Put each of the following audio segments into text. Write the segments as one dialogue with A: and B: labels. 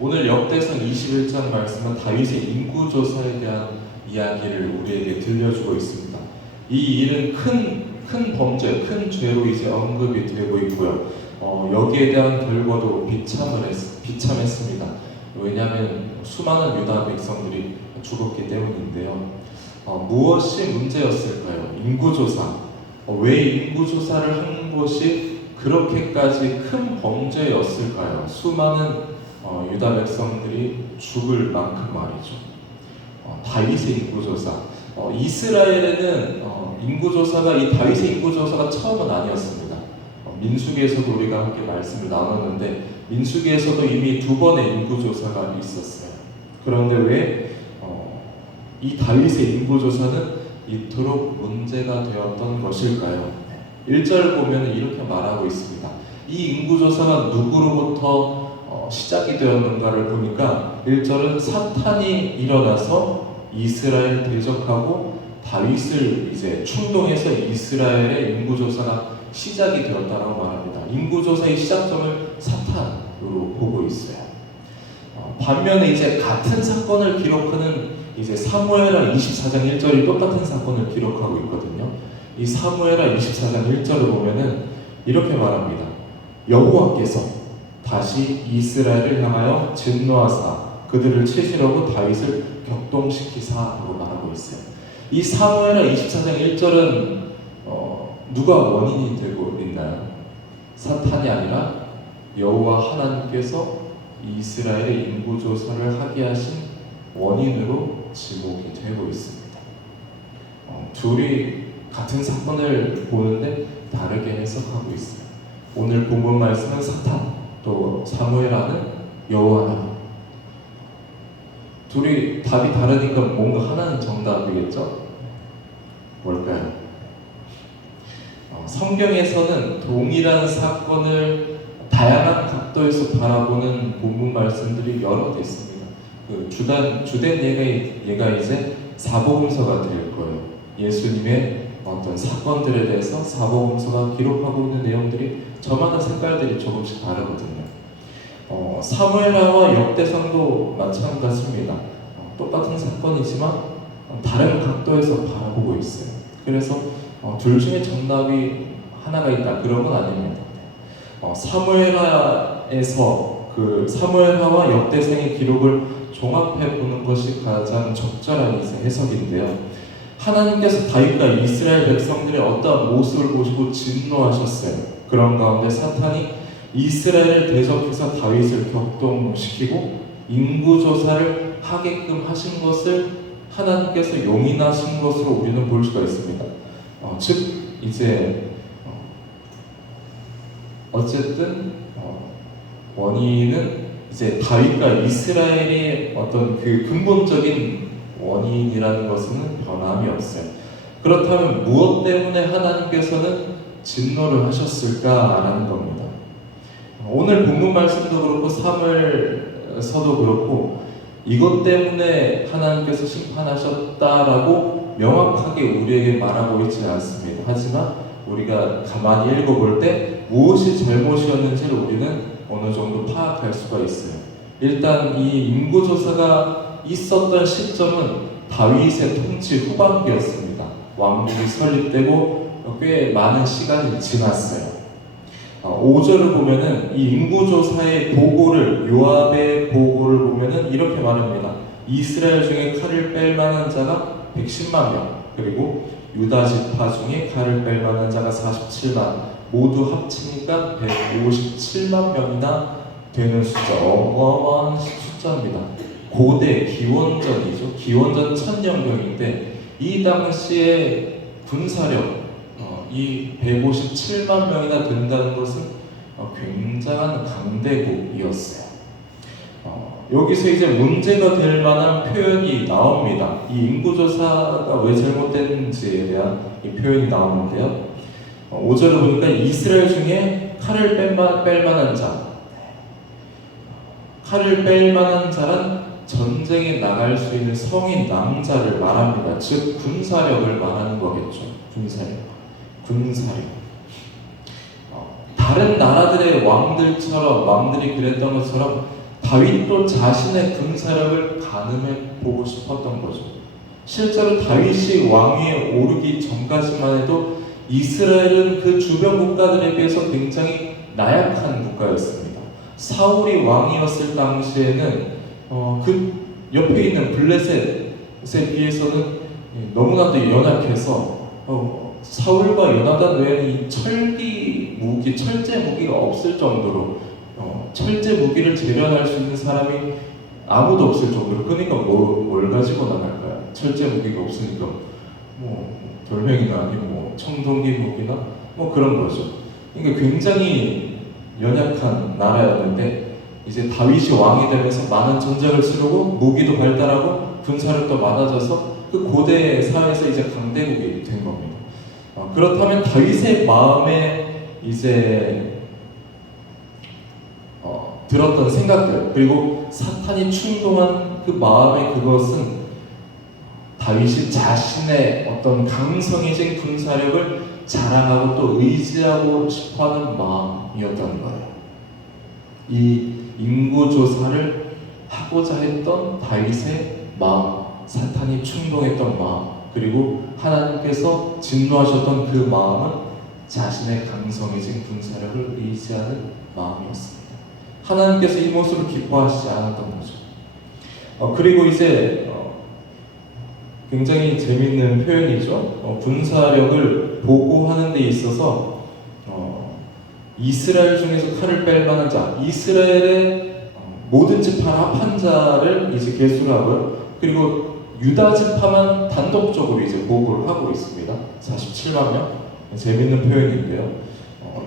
A: 오늘 역대상 21장 말씀은 다윗의 인구 조사에 대한 이야기를 우리에게 들려주고 있습니다. 이 일은 큰, 큰 범죄, 큰 죄로 이제 언급이 되고 있고요. 어, 여기에 대한 결과도 비참을 했, 비참했습니다. 왜냐하면 수많은 유다 백성들이 죽었기 때문인데요. 어, 무엇이 문제였을까요? 인구조사. 어, 왜 인구조사를 한 것이 그렇게까지 큰 범죄였을까요? 수많은 어, 유다 백성들이 죽을 만큼 말이죠. 어, 다윗의 인구조사. 어, 이스라엘에는 어, 인구조사가 이 다윗의 인구조사가 처음은 아니었습니다. 어, 민수기에서도 우리가 함께 말씀을 나눴는데 민수기에서도 이미 두 번의 인구조사가 있었어요. 그런데 왜 어, 이 다윗의 인구조사는 이토록 문제가 되었던 것일까요? 1절 보면 이렇게 말하고 있습니다. 이 인구조사가 누구로부터 어, 시작이 되었는가를 보니까 1절은 사탄이 일어나서 이스라엘 대적하고 다윗을 이제 충동해서 이스라엘의 인구조사가 시작이 되었다고 말합니다. 인구조사의 시작점을 사탄으로 보고 있어요. 어, 반면에 이제 같은 사건을 기록하는 이제 사무엘하 24장 1절이 똑같은 사건을 기록하고 있거든요. 이 사무엘하 24장 1절을 보면은 이렇게 말합니다. 여호와께서 다시 이스라엘을 향하여 진노하사 그들을 치시려고 다윗을 격동시키사라고 말하고 있어요. 이 사무엘하 24장 1절은 어, 누가 원인이 되고 있나요? 사탄이 아니라 여호와 하나님께서 이스라엘의 인구 조사를 하게 하신 원인으로 지목이 되고 있습니다. 어, 둘이 같은 사건을 보는데 다르게 해석하고 있어요. 오늘 본문 말씀은 사탄 또 사무엘하는 여호와나 둘이 답이 다르니까 뭔가 하나는 정답이겠죠? 뭘까요? 어, 성경에서는 동일한 사건을 다양한 각도에서 바라보는 본문 말씀들이 여러 개 있습니다. 그 주단 주된 예가 예가 이제 사복음서가 될 거예요. 예수님의 어떤 사건들에 대해서 사복음서가 기록하고 있는 내용들이 저마다 색깔들이 조금씩 다르거든요. 어, 사무엘하와 역대상도 마찬가지입니다. 어, 똑같은 사건이지만 어, 다른 각도에서 바라보고 있어요. 그래서 어, 둘 중에 정답이 하나가 있다 그런 건 아닙니다. 어, 사무엘하에서 그 사무엘하와 역대상의 기록을 종합해 보는 것이 가장 적절한 해석인데요. 하나님께서 다윗과 이스라엘 백성들의 어떠한 모습을 보시고 진노하셨어요. 그런 가운데 사탄이 이스라엘을 대적해서 다윗을 격동시키고 인구 조사를 하게끔 하신 것을 하나님께서 용인하신 것으로 우리는 볼 수가 있습니다. 어, 즉 이제 어, 어쨌든 어, 원인은 이제 다윗과 이스라엘의 어떤 그 근본적인 원인이라는 것은 변함이 없어요. 그렇다면 무엇 때문에 하나님께서는 진노를 하셨을까라는 겁니다. 오늘 본문 말씀도 그렇고 사무엘서도 그렇고 이것 때문에 하나님께서 심판하셨다라고 명확하게 우리에게 말하고 있지 않습니다. 하지만 우리가 가만히 읽어볼 때 무엇이 잘못이었는지를 우리는 어느 정도 파악할 수가 있어요. 일단 이 인구조사가 있었던 시점은 다윗의 통치 후반기였습니다. 왕국이 설립되고 꽤 많은 시간이 지났어요. 5절을 보면은 이 인구조사의 보고를 요압의 보고를 보면은 이렇게 말합니다. 이스라엘 중에 칼을 뺄 만한 자가 110만 명 그리고 유다 지파 중에 칼을 뺄 만한 자가 47만 모두 합치니까 157만 명이나 되는 숫자 어마어마한 숫자입니다. 고대 기원전이죠. 기원전 천년경인데 이 당시에 군사력 어, 이 157만 명이나 된다는 것은 어, 굉장한 강대국이었어요. 어, 여기서 이제 문제가 될 만한 표현이 나옵니다. 이 인구조사가 왜 잘못됐는지에 대한 이 표현이 나오는데요. 어, 5절을 보니까 이스라엘 중에 칼을 뺄 만한 자, 칼을 뺄 만한 자란 전쟁에 나갈 수 있는 성인 남자를 말합니다. 즉 군사력을 말하는 거겠죠. 군사력, 군사력. 어, 다른 나라들의 왕들처럼 왕들이 그랬던 것처럼 다윗도 자신의 군사력을 가늠해 보고 싶었던 거죠. 실제로 다윗이 왕위에 오르기 전까지만 해도 이스라엘은 그 주변 국가들에 비해서 굉장히 나약한 국가였습니다. 사울이 왕이었을 당시에는 어, 그 옆에 있는 블레셋에 비해서는 너무나도 연약해서 어, 사울과 요나단 외에는 이 철기 무기, 철제 무기가 없을 정도로 어, 철제 무기를 재련할 수 있는 사람이 아무도 없을 정도로 그러니까 뭘, 뭘 가지고 나갈까요? 철제 무기가 없으니까 뭐 돌멩이나 아니면 뭐 청동기 무기나 뭐 그런 거죠. 그러니까 굉장히 연약한 나라였는데 이제 다윗이 왕이 되면서 많은 전쟁을 치르고 무기도 발달하고 군사력도 많아져서 그 고대 사회에서 이제 강대국이 된 겁니다. 어, 그렇다면 다윗의 마음에 이제 어, 들었던 생각들 그리고 사탄이 충동한 그 마음의 그것은 다윗이 자신의 어떤 강성해진 군사력을 자랑하고 또 의지하고 싶어하는 마음이었던 거예요. 이 인구 조사를 하고자 했던 다윗의 마음, 사탄이 충동했던 마음, 그리고 하나님께서 진노하셨던 그 마음은 자신의 강성해진 군사력을 의지하는 마음이었습니다. 하나님께서 이 모습을 기뻐하시지 않았던 거죠. 어, 그리고 이제 어, 굉장히 재밌는 표현이죠. 어, 군사력을 보고하는 데 있어서 어, 이스라엘 중에서 칼을 뺄 만한 자, 이스라엘의 어, 모든 지파 합한 자를 이제 계수를 하고요. 그리고 유다 지파만 단독적으로 이제 보고를 하고 있습니다. 47만 명. 재밌는 표현인데요. 어,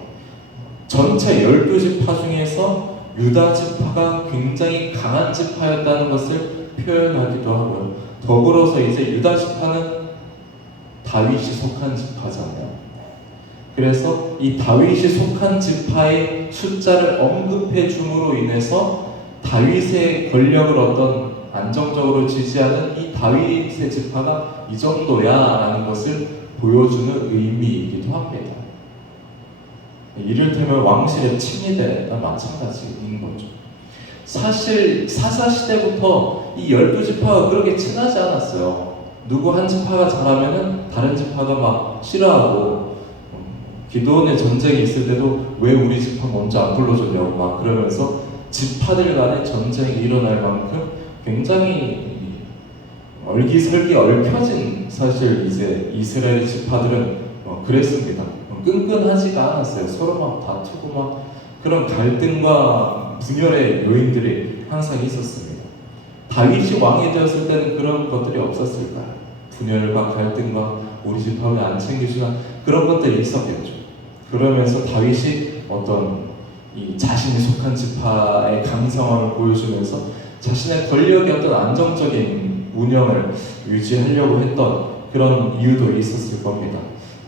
A: 전체 12지파 중에서 유다 지파가 굉장히 강한 지파였다는 것을 표현하기도 하고요. 더불어서 이제 유다 지파는 다윗이 속한 지파잖아요. 그래서 이 다윗이 속한 지파의 숫자를 언급해 줌으로 인해서 다윗의 권력을 어떤 안정적으로 지지하는 이 다윗의 지파가 이 정도야라는 것을 보여주는 의미이기도 합니다. 이를테면 왕실의 친위대나 마찬가지인 거죠. 사실 사사 시대부터 이 열두 지파가 그렇게 친하지 않았어요. 누구 한 지파가 잘하면은 다른 지파가 막 싫어하고 음, 기도원의 전쟁이 있을 때도 왜 우리 지파 먼저 안 불러줬냐고 막 그러면서 지파들 간의 전쟁이 일어날 만큼 굉장히 얼기설기 얽혀진 사실 이제 이스라엘 지파들은 어, 그랬습니다. 어, 끈끈하지가 않았어요. 서로 막 다투고 막 그런 갈등과 분열의 요인들이 항상 있었습니다. 다윗이 왕이 되었을 때는 그런 것들이 없었을까요? 분열과 갈등과 우리 집 하면 안 챙겨주나 그런 것들이 있었겠죠. 그러면서 다윗이 어떤 이 자신이 속한 지파의 강성함을 보여주면서 자신의 권력의 어떤 안정적인 운영을 유지하려고 했던 그런 이유도 있었을 겁니다.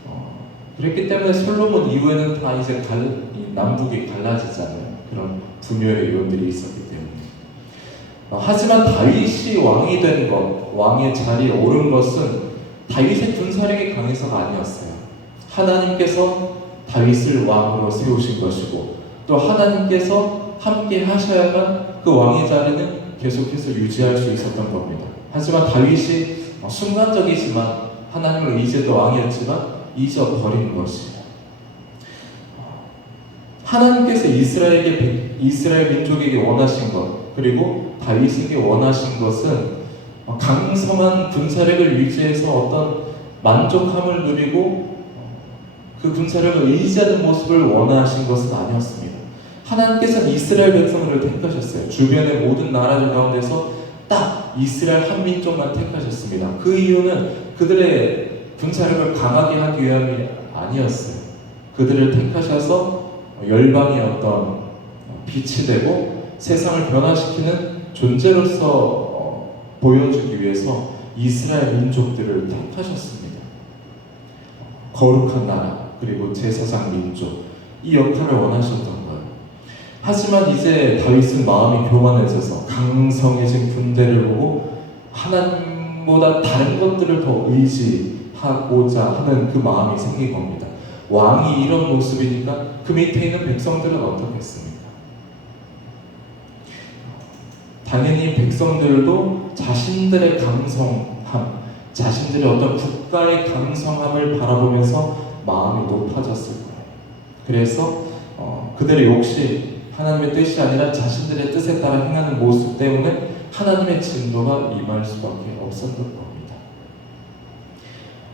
A: 어, 그랬기 때문에 솔로몬 이후에는 다 이제 갈, 남북이 갈라지잖아요. 그런 분열의 요인들이 있었기 때문에. 어, 하지만 다윗이 왕이 된 것, 왕의 자리에 오른 것은 다윗의 군사력이 강해서가 아니었어요. 하나님께서 다윗을 왕으로 세우신 것이고 또 하나님께서 함께 하셔야만 그 왕의 자리는 계속해서 유지할 수 있었던 겁니다. 하지만 다윗이 순간적이지만 하나님을 의지했던 왕이었지만 잊어버린 것이 하나님께서 이스라엘에게 이스라엘 민족에게 원하신 것 그리고 다윗에게 원하신 것은 강성한 군사력을 유지해서 어떤 만족함을 누리고 그 군사력을 의지하는 모습을 원하신 것은 아니었습니다. 하나님께서는 이스라엘 백성을 택하셨어요. 주변의 모든 나라들 가운데서 딱 이스라엘 한 민족만 택하셨습니다. 그 이유는 그들의 군사력을 강하게 하기 위함이 아니었어요. 그들을 택하셔서 열방의 어떤 빛이 되고 세상을 변화시키는 존재로서 보여주기 위해서 이스라엘 민족들을 택하셨습니다. 거룩한 나라 그리고 제사장 민족 이 역할을 원하셨던 거예요. 하지만 이제 다윗은 마음이 교만해져서 강성해진 군대를 보고 하나님보다 다른 것들을 더 의지하고자 하는 그 마음이 생긴 겁니다. 왕이 이런 모습이니까 그 밑에 있는 백성들은 어떻겠습니까? 당연히 백성들도 자신들의 강성함, 자신들의 어떤 국가의 강성함을 바라보면서 마음이 높아졌을 거예요. 그래서 어, 그들의 욕심, 하나님의 뜻이 아니라 자신들의 뜻에 따라 행하는 모습 때문에 하나님의 진노가 임할 수밖에 없었던 겁니다.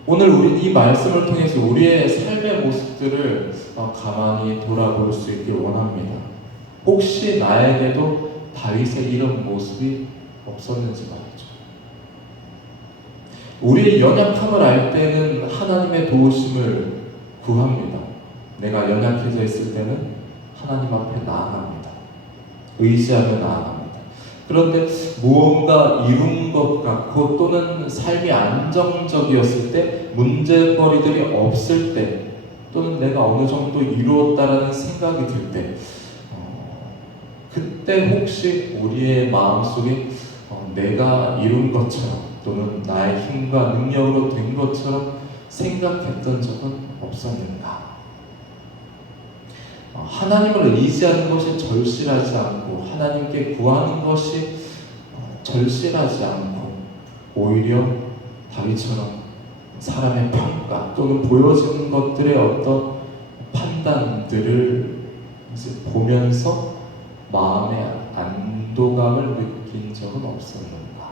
A: 오늘 우리 이 말씀을 통해서 우리의 삶의 모습들을 어, 가만히 돌아볼 수 있길 원합니다. 혹시 나에게도 다윗의 이런 모습이 없었는지 말이죠. 우리의 연약함을 알 때는 하나님의 도우심을 구합니다. 내가 연약해져 있을 때는 하나님 앞에 나아갑니다. 의지하며 나아갑니다. 그런데 무언가 이룬 것 같고 또는 삶이 안정적이었을 때 문제거리들이 없을 때 또는 내가 어느 정도 이루었다라는 생각이 들 때 어, 그때 혹시 우리의 마음 속에 어, 내가 이룬 것처럼 또는 나의 힘과 능력으로 된 것처럼 생각했던 적은 없었는가? 어, 하나님을 의지하는 것이 절실하지 않고 하나님께 구하는 것이 어, 절실하지 않고 오히려 다윗처럼 사람의 평가 또는 보여지는 것들의 어떤 판단들을 보면서 마음의 안도감을 느낀 적은 없었는가?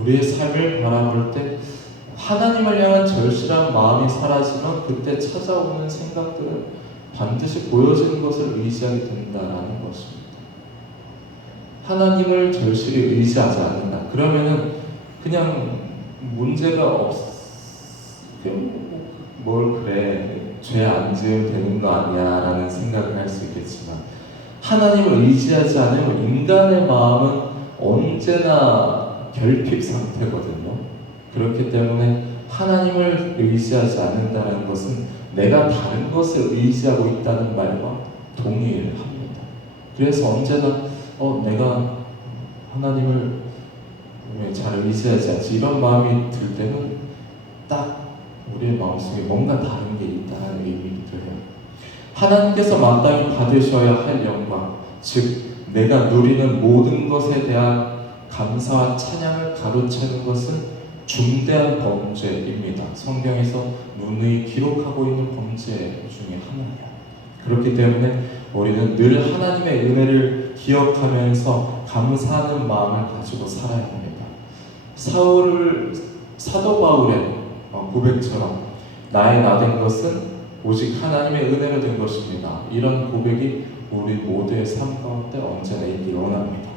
A: 우리의 삶을 바라볼 때 하나님을 향한 절실한 마음이 사라지면 그때 찾아오는 생각들은 반드시 보여지는 것을 의지하게 된다라는 것입니다. 하나님을 절실히 의지하지 않는다. 그러면은 그냥 문제가 없, 뭘 그래 죄 안 지으면 되는 거 아니야 라는 생각을 할 수 있겠지만 하나님을 의지하지 않으면 인간의 마음은 언제나 결핍 상태거든요. 그렇기 때문에 하나님을 의지하지 않는다는 것은 내가 다른 것을 의지하고 있다는 말과 동의를 합니다. 그래서 언제나 어 내가 하나님을 왜잘 의지하지 않지 이런 마음이 들 때는 딱 우리의 마음속에 뭔가 다른 게 있다는 의미이기도 해요. 하나님께서 마땅히 받으셔야 할 영광, 즉 내가 누리는 모든 것에 대한 감사와 찬양을 가로채는 것은 중대한 범죄입니다. 성경에서 누누이 기록하고 있는 범죄 중에 하나예요. 그렇기 때문에 우리는 늘 하나님의 은혜를 기억하면서 감사하는 마음을 가지고 살아야 합니다. 사울을 사도 바울의 어, 고백처럼 나의 나 된 것은 오직 하나님의 은혜로 된 것입니다. 이런 고백이 우리 모두의 삶 가운데 언제나 있기를 원합니다.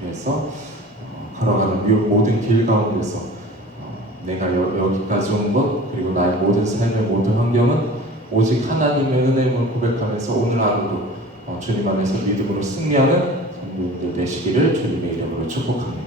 A: 그래서 어, 걸어가는 모든 길 가운데서 어, 내가 여, 기까지 온 것 그리고 나의 모든 삶의 모든 환경은 오직 하나님의 은혜임을 고백하면서 오늘 하루도 어, 주님 안에서 믿음으로 승리하는 성도님들 되시기를 주님의 이름으로 축복합니다.